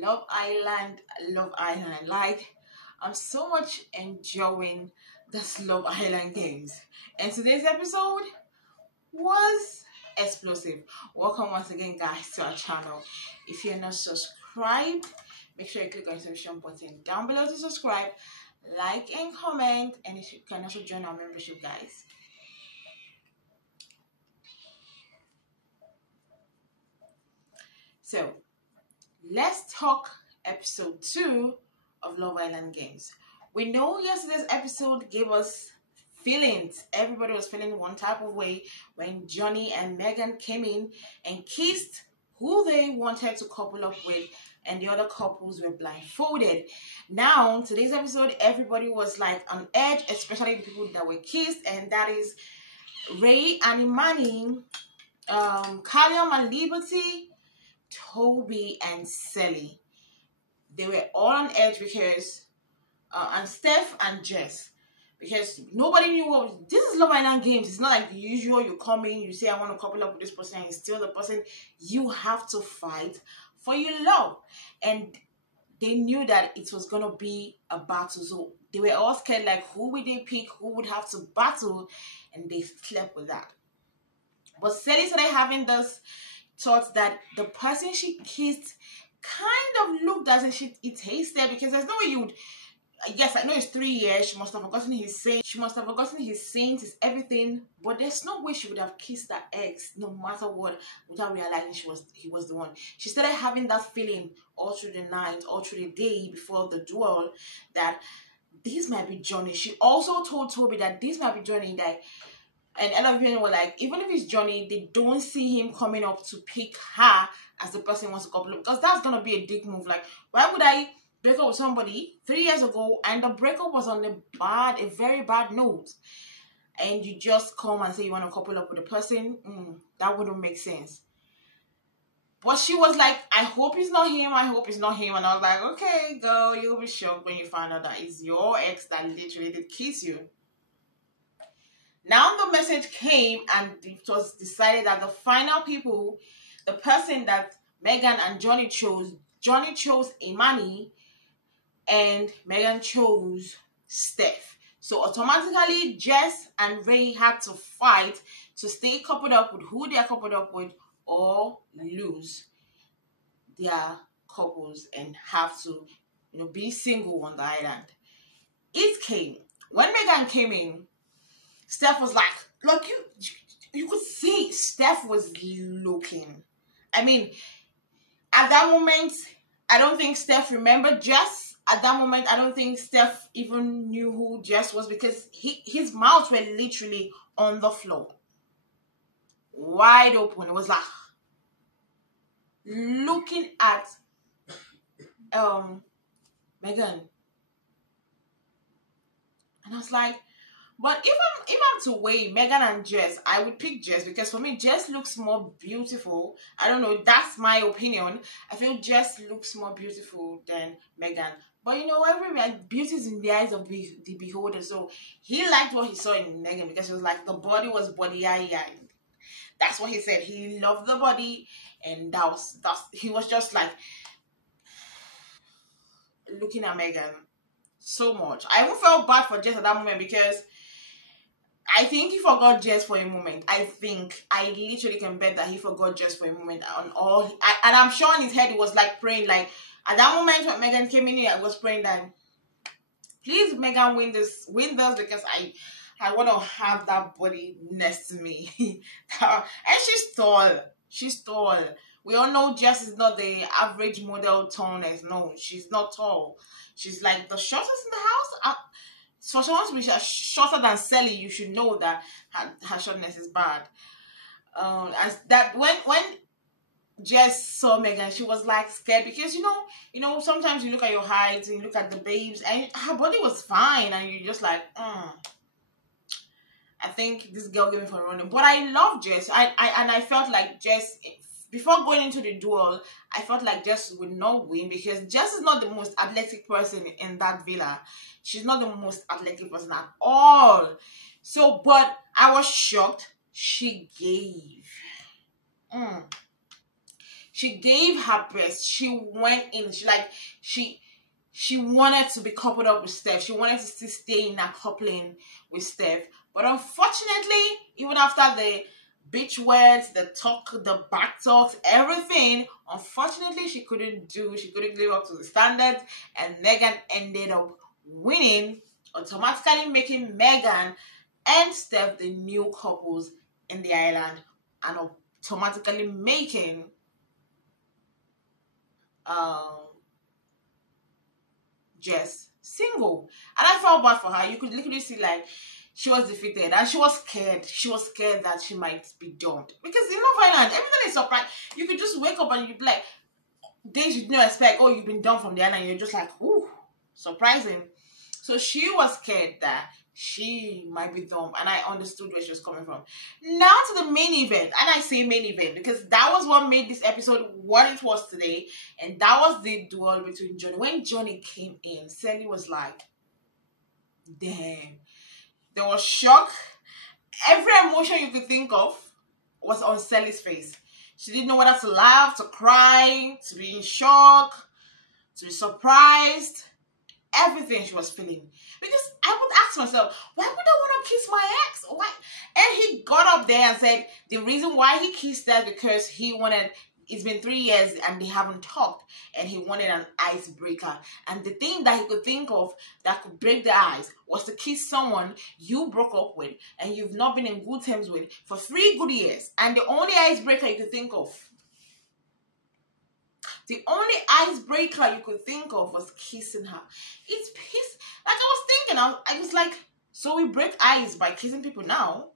Love Island, Love Island. Like, I'm so much enjoying this Love Island games. And today's episode was explosive. Welcome once again, guys, to our channel. If you're not subscribed, make sure you click on the subscription button down below to subscribe, like and comment, and you can also join our membership, guys. So, let's talk episode 2 of Love Island Games. We know yesterday's episode gave us feelings. Everybody was feeling one type of way when Johnny and Megan came in and kissed who they wanted to couple up with, and the other couples were blindfolded. Now, today's episode, everybody was like on edge, especially the people that were kissed, and that is Ray and Imani, Callum and Liberty, Toby and Sally. They were all on edge because and Steph and Jess, because nobody knew what this is. Love Island Games. It's not like the usual. You come in, you say I want to couple up with this person, and you're still the person. You have to fight for your love, and they knew that it was gonna be a battle. So they were all scared, like who would they pick, who would have to battle, and they slept with that. But Sally started having this thought that the person she kissed kind of looked as if it tasted, because there's no way you would. Yes, I know it's 3 years. She must have forgotten his saints. She must have forgotten his saints, his everything. But there's no way she would have kissed that ex, no matter what, without realizing he was the one. She started having that feeling all through the night, all through the day before the duel, that this might be Johnny. She also told Toby that this might be Johnny. That, and a lot of people were like, even if it's Johnny, they don't see him coming up to pick her as the person who wants to couple up, because that's gonna be a dick move. Like, why would I break up with somebody 3 years ago and the breakup was on a very bad note, and you just come and say you want to couple up with a person? That wouldn't make sense. But she was like, I hope it's not him, I hope it's not him. And I was like, okay, girl, you'll be shocked when you find out that it's your ex that literally did kiss you. Now the message came, and it was decided that the final people, the person that Megan and Johnny chose Imani, and Megan chose Steph. So automatically, Jess and Ray had to fight to stay coupled up with who they are coupled up with, or lose their couples and have to, be single on the island. It came. When Megan came in, Steph was like, look, you could see Steph was looking. I mean, at that moment, I don't think Steph remembered Jess. At that moment, I don't think Steph even knew who Jess was, because his mouth were literally on the floor, wide open. It was like looking at Megan, and I was like, but if I'm to weigh Megan and Jess, I would pick Jess, because for me, Jess looks more beautiful. I don't know, that's my opinion. I feel Jess looks more beautiful than Megan. But beauty is in the eyes of the beholder. So he liked what he saw in Megan, because it was like the body was body. That's what he said. He loved the body, and he was just like looking at Megan so much. I even felt bad for Jess at that moment, because I think he forgot Jess for a moment. I literally can bet that he forgot Jess for a moment on all. And I'm sure in his head he was like praying, like at that moment when Megan came in here, I was praying that please Megan win this, because I want to have that body next to me. And she's tall. We all know Jess is not the average model tallness. No, she's not tall. She's like the shortest in the house. So she wants to be shorter than Sally. You should know that her shortness is bad. As that when Jess saw Megan, she was like scared, because sometimes you look at your height and you look at the babes, and her body was fine, and you're just like, I think this girl gave me for running. But I love Jess. I felt like Jess, before going into the duel, I felt like Jess would not win, because Jess is not the most athletic person in that villa. She's not the most athletic person at all. So, but I was shocked. She gave. She gave her best. She went in. She wanted to be coupled up with Steph. She wanted to still stay in that coupling with Steph. But unfortunately, even after the bitch words, the talk, the back talks, everything, unfortunately, she couldn't live up to the standards, and Megan ended up winning, automatically making Megan and Steph the new couples in the island, and automatically making Jess single. And I felt bad for her. You could literally see like she was defeated and she was scared. She was scared that she might be dumped. Because in Love Island, everything is surprise. You could just wake up and you'd be like, days you didn't expect, oh, you've been dumped from the island. You're just like, ooh, surprising. So she was scared that she might be dumped, and I understood where she was coming from. Now to the main event, and I say main event because that was what made this episode what it was today, and that was the duel between Johnny. When Johnny came in, Sally was like, damn. There was shock. Every emotion you could think of was on Sally's face. She didn't know whether to laugh, to cry, to be in shock, to be surprised. Everything she was feeling. Because I would ask myself, why would I want to kiss my ex? Why? And he got up there and said the reason why he kissed her because he wanted, it's been 3 years and they haven't talked, and he wanted an icebreaker. And the thing that he could think of that could break the ice was to kiss someone you broke up with and you've not been in good terms with for 3 good years. And the only icebreaker you could think of, the only icebreaker you could think of was kissing her. It's piss. Like I was thinking, I was like, so we break ice by kissing people now?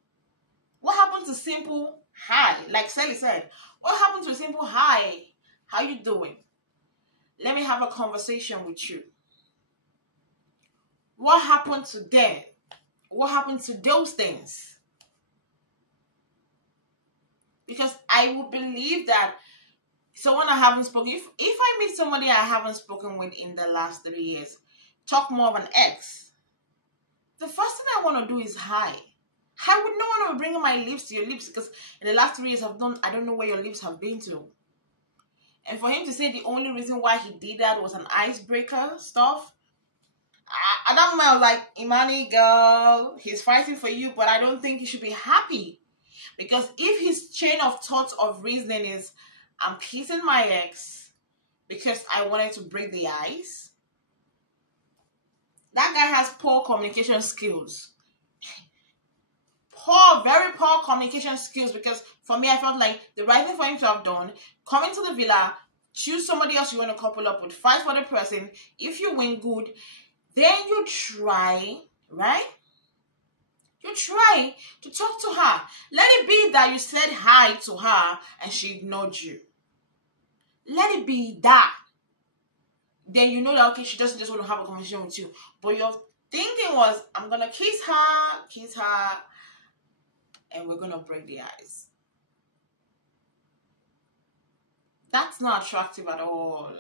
What happened to simple hi? Like Sally said, what happened to a simple hi? How you doing? Let me have a conversation with you. What happened to them? What happened to those things? Because I would believe that someone I haven't spoken, if I meet somebody I haven't spoken with in the last 3 years, talk more of an ex, the first thing I want to do is hi. I would not want to be bringing my lips to your lips because in the last 3 years I don't know where your lips have been to. And for him to say the only reason why he did that was an icebreaker stuff, at that moment I was like, Imani girl, he's fighting for you, but I don't think you should be happy. Because if his chain of thought of reasoning is, I'm kissing my ex because I wanted to break the ice, that guy has poor communication skills. Very poor communication skills, because for me, I felt like the right thing for him to have done, come into the villa, choose somebody else you want to couple up with, fight for the person. If you win, good. Then you try, right? You try to talk to her. Let it be that you said hi to her and she ignored you. Let it be that. Then you know that, okay, she doesn't just want to have a conversation with you. But your thinking was, I'm going to kiss her, and we're going to break the ice. That's not attractive at all.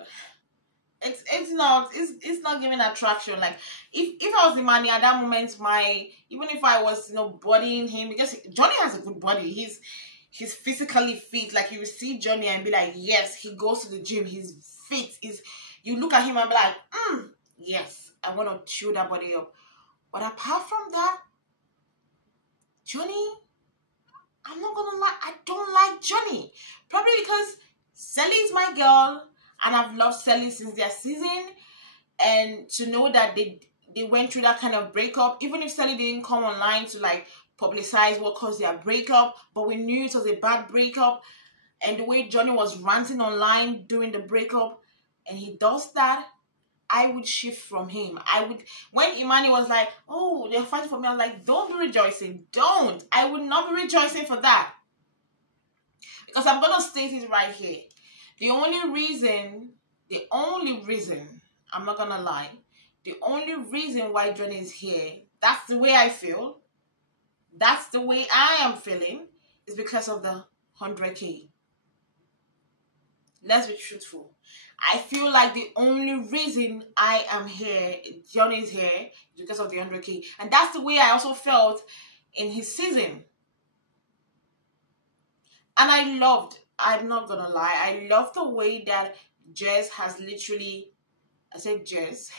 It's not giving attraction. Like if I was the man at that moment, even if I was bodying him, because Johnny has a good body, he's physically fit. Like you will see Johnny and be like, yes, he goes to the gym, he's fit. You look at him and be like, yes, I want to chew that body up. But apart from that, Johnny, I'm not gonna lie, I don't like Johnny. Probably because Sally is my girl, and I've loved Sally since their season. And to know that they went through that kind of breakup, even if Sally didn't come online to like publicize what caused their breakup, but we knew it was a bad breakup. And the way Johnny was ranting online during the breakup, and he does that, I would shift from him. When Imani was like, oh, they're fighting for me, I was like, don't be rejoicing. Don't. I would not be rejoicing for that. Because I'm going to state it right here. The only reason, I'm not going to lie, the only reason why Johnny is here, that's the way I feel, that's the way I am feeling, is because of the 100K. Let's be truthful. I feel like the only reason I am here, Johnny is here, is because of the 100K. And that's the way I also felt in his season. And I I'm not gonna lie, I love the way that Jess has literally, I said Jess,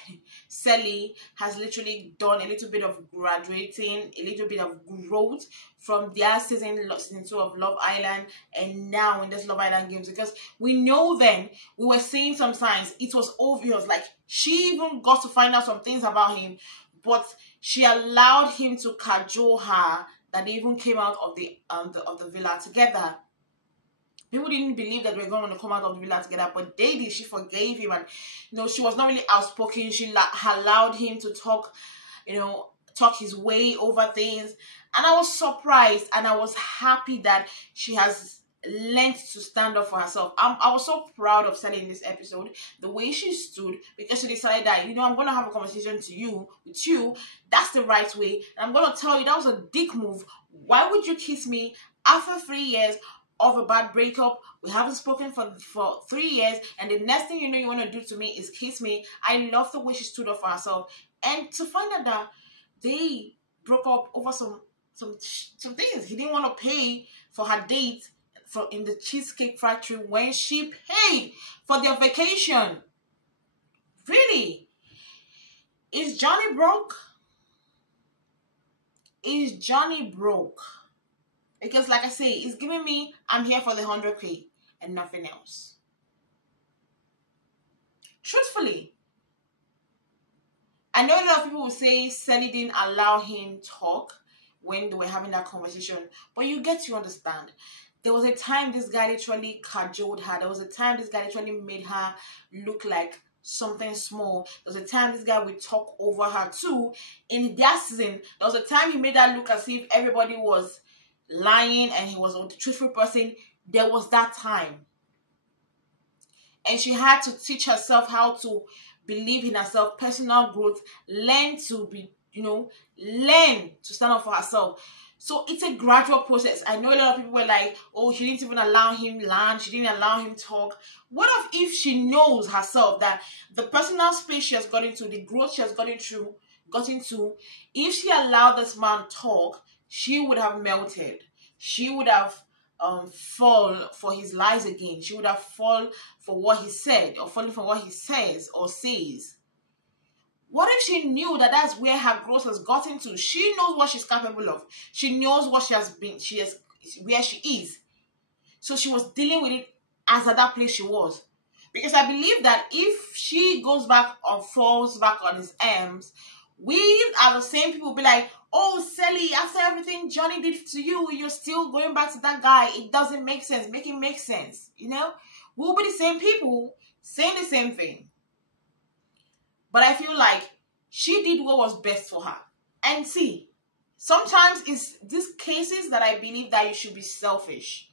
Sally has literally done a little bit of graduating, a little bit of growth from their season 2 of Love Island, and now in this Love Island games, because we know then we were seeing some signs. It was obvious, like she even got to find out some things about him, but she allowed him to cajole her that they even came out of the villa together. People didn't believe that we were going to come out of the villa together, but they did. She forgave him, and she was not really outspoken. She allowed him to talk, talk his way over things, and I was surprised, and I was happy that she has learned to stand up for herself. I was so proud of Sally in this episode, the way she stood, because she decided that, I'm going to have a conversation with you. That's the right way. And I'm going to tell you, that was a dick move. Why would you kiss me after 3 years of a bad breakup? We haven't spoken for 3 years, and the next thing you want to do to me is kiss me. I love the way she stood up for herself, and to find out that they broke up over some things. He didn't want to pay for her date in the Cheesecake Factory when she paid for their vacation. Really? Is Johnny broke? Is Johnny broke? Because like I say, it's giving me, I'm here for the 100K and nothing else. Truthfully, I know a lot of people will say Sally didn't allow him talk when they were having that conversation, but you get to understand. There was a time this guy literally cajoled her. There was a time this guy literally made her look like something small. There was a time this guy would talk over her too. In that season, there was a time he made her look as if everybody was lying and he was a truthful person. There was that time. And she had to teach herself how to believe in herself, personal growth, learn to be, learn to stand up for herself. So it's a gradual process. I know a lot of people were like, oh, she didn't even allow him land. She didn't allow him talk. What if she knows herself that the personal space she has got into, the growth she has got into, if she allowed this man talk, she would have melted. She would have fall for his lies again. She would have fallen for what he said, or fallen for what he says or says. What if she knew that that's where her growth has gotten to? She knows what she's capable of. She knows what where she is. So she was dealing with it as at that place she was. Because I believe that if she goes back or falls back on his arms, we are the same people be like, oh, Sally, after everything Johnny did to you, you're still going back to that guy. It doesn't make sense. Make it make sense. We'll be the same people saying the same thing. But I feel like she did what was best for her. And see, sometimes it's these cases that I believe that you should be selfish.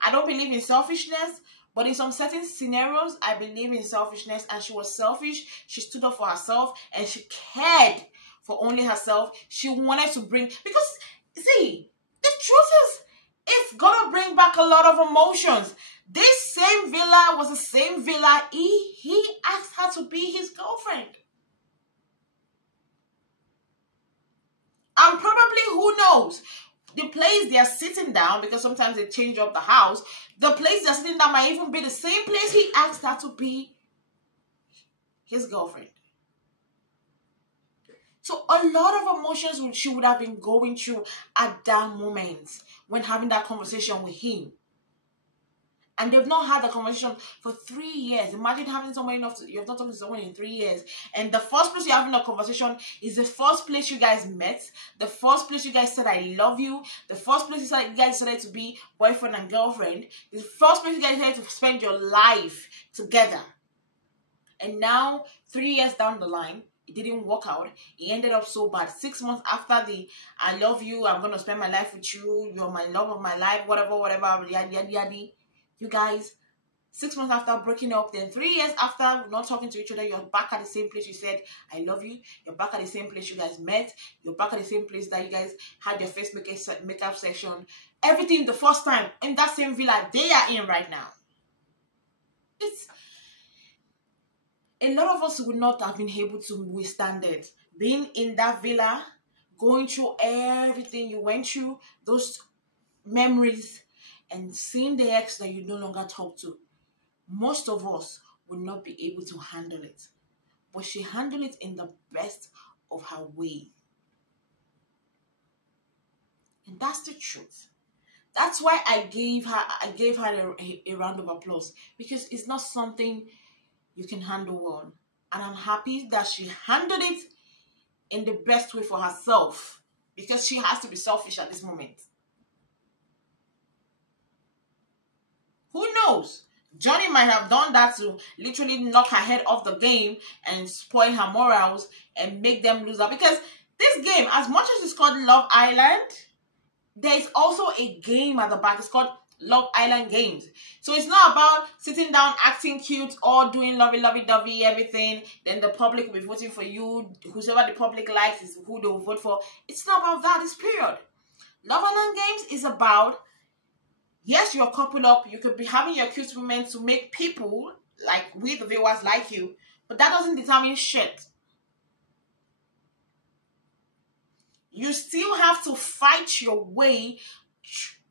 I don't believe in selfishness, but in some certain scenarios, I believe in selfishness, and she was selfish. She stood up for herself, and she cared for only herself. She wanted to bring, because, see, the truth is, it's gonna bring back a lot of emotions. This same villa was the same villa he asked her to be his girlfriend. And probably, who knows, the place they're sitting down, because sometimes they change up the house, the place they're sitting down might even be the same place he asked her to be his girlfriend. So a lot of emotions she would have been going through at that moment when having that conversation with him. And they've not had a conversation for 3 years. Imagine having someone you have not talked to someone in 3 years. And the first place you're having a conversation is the first place you guys met. The first place you guys said, I love you. The first place you guys decided to be boyfriend and girlfriend. The first place you guys decided to spend your life together. And now, 3 years down the line, it didn't work out. It ended up so bad. 6 months after the I love you, I'm going to spend my life with you, you're my love of my life, whatever, yada, yada, yada. You guys, 6 months after breaking up, then 3 years after not talking to each other, you're back at the same place you said, I love you. You're back at the same place you guys met. You're back at the same place that you guys had your face makeup session. Everything the first time in that same villa they are in right now. It's... A lot of us would not have been able to withstand it. Being in that villa, going through everything you went through, those memories, and seeing the ex that you no longer talk to, most of us will not be able to handle it. But she handled it in the best of her way. And that's the truth. That's why I gave her a round of applause, because it's not something you can handle well. And I'm happy that she handled it in the best way for herself, because she has to be selfish at this moment. Who knows? Johnny might have done that to literally knock her head off the game and spoil her morals and make them lose her. Because this game, as much as it's called Love Island, there is also a game at the back. It's called Love Island Games. So it's not about sitting down, acting cute, or doing lovey-dovey, everything. Then the public will be voting for you. Whoever the public likes is who they will vote for. It's not about that. It's period. Love Island Games is about, yes, you're coupled up. You could be having your cute women to make people, like we, the viewers, like you. But that doesn't determine shit. You still have to fight your way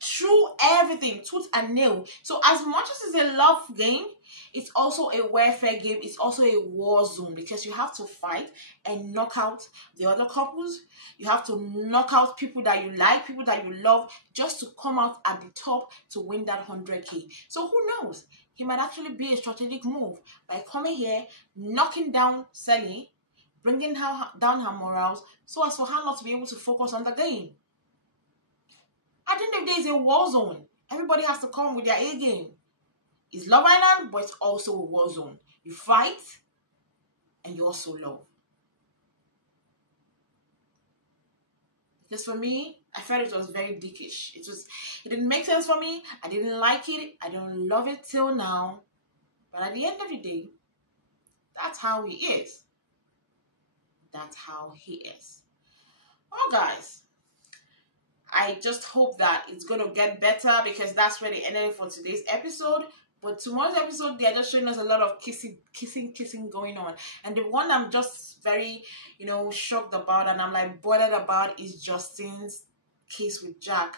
through everything, tooth and nail. So as much as it's a love game, it's also a warfare game. It's also a war zone, because you have to fight and knock out the other couples. You have to knock out people that you like, people that you love, just to come out at the top to win that 100K. So who knows? He might actually be a strategic move by coming here, knocking down Sally, bringing her down her morals, so as for her not to be able to focus on the game. At the end of the day, it's a war zone. Everybody has to come with their A game. It's Love Island, but it's also a war zone. You fight, and you also love. Because for me, I felt it was very dickish. It didn't make sense for me. I didn't like it. I don't love it till now. But at the end of the day, that's how he is. That's how he is. Well, guys, I just hope that it's going to get better, because that's where they ended it for today's episode. But tomorrow's episode, they're just showing us a lot of kissing going on. And the one I'm just very, shocked about, and I'm like bothered about, is Justin's case with Jack.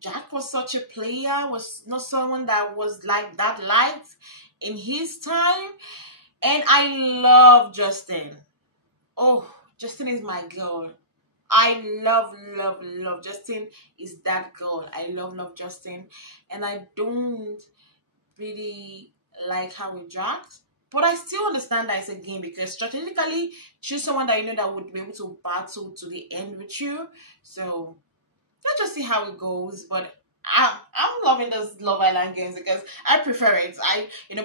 Jack was such a player, was not someone that was like that liked in his time. And I love Justin. Oh, Justin is my girl. I love Justin is that girl. I love Justin. And I don't really like how we dragged. But I still understand that it's a game, because strategically, choose someone that you know that would be able to battle to the end with you. So let's just see how it goes. But I'm loving those Love Island games, because I prefer it.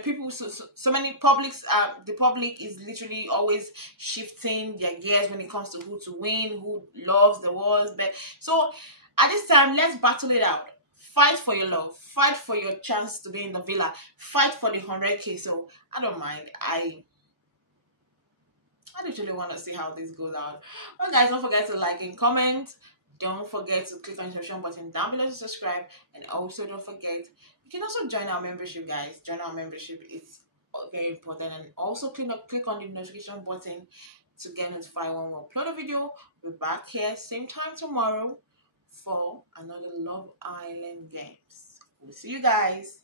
People, so many publics, the public is literally always shifting their gears when it comes to who to win, who loves the wars. But so at this time, let's battle it out. Fight for your love. Fight for your chance to be in the villa. Fight for the 100K. So I don't mind. I literally want to see how this goes out. Well, guys, don't forget to like and comment. Don't forget to click on the subscription button down below to subscribe. And also don't forget, you can also join our membership, guys. Join our membership. It's very important. And also click on the notification button to get notified when we upload a video. We're back here same time tomorrow for another Love Island games. We'll see you guys.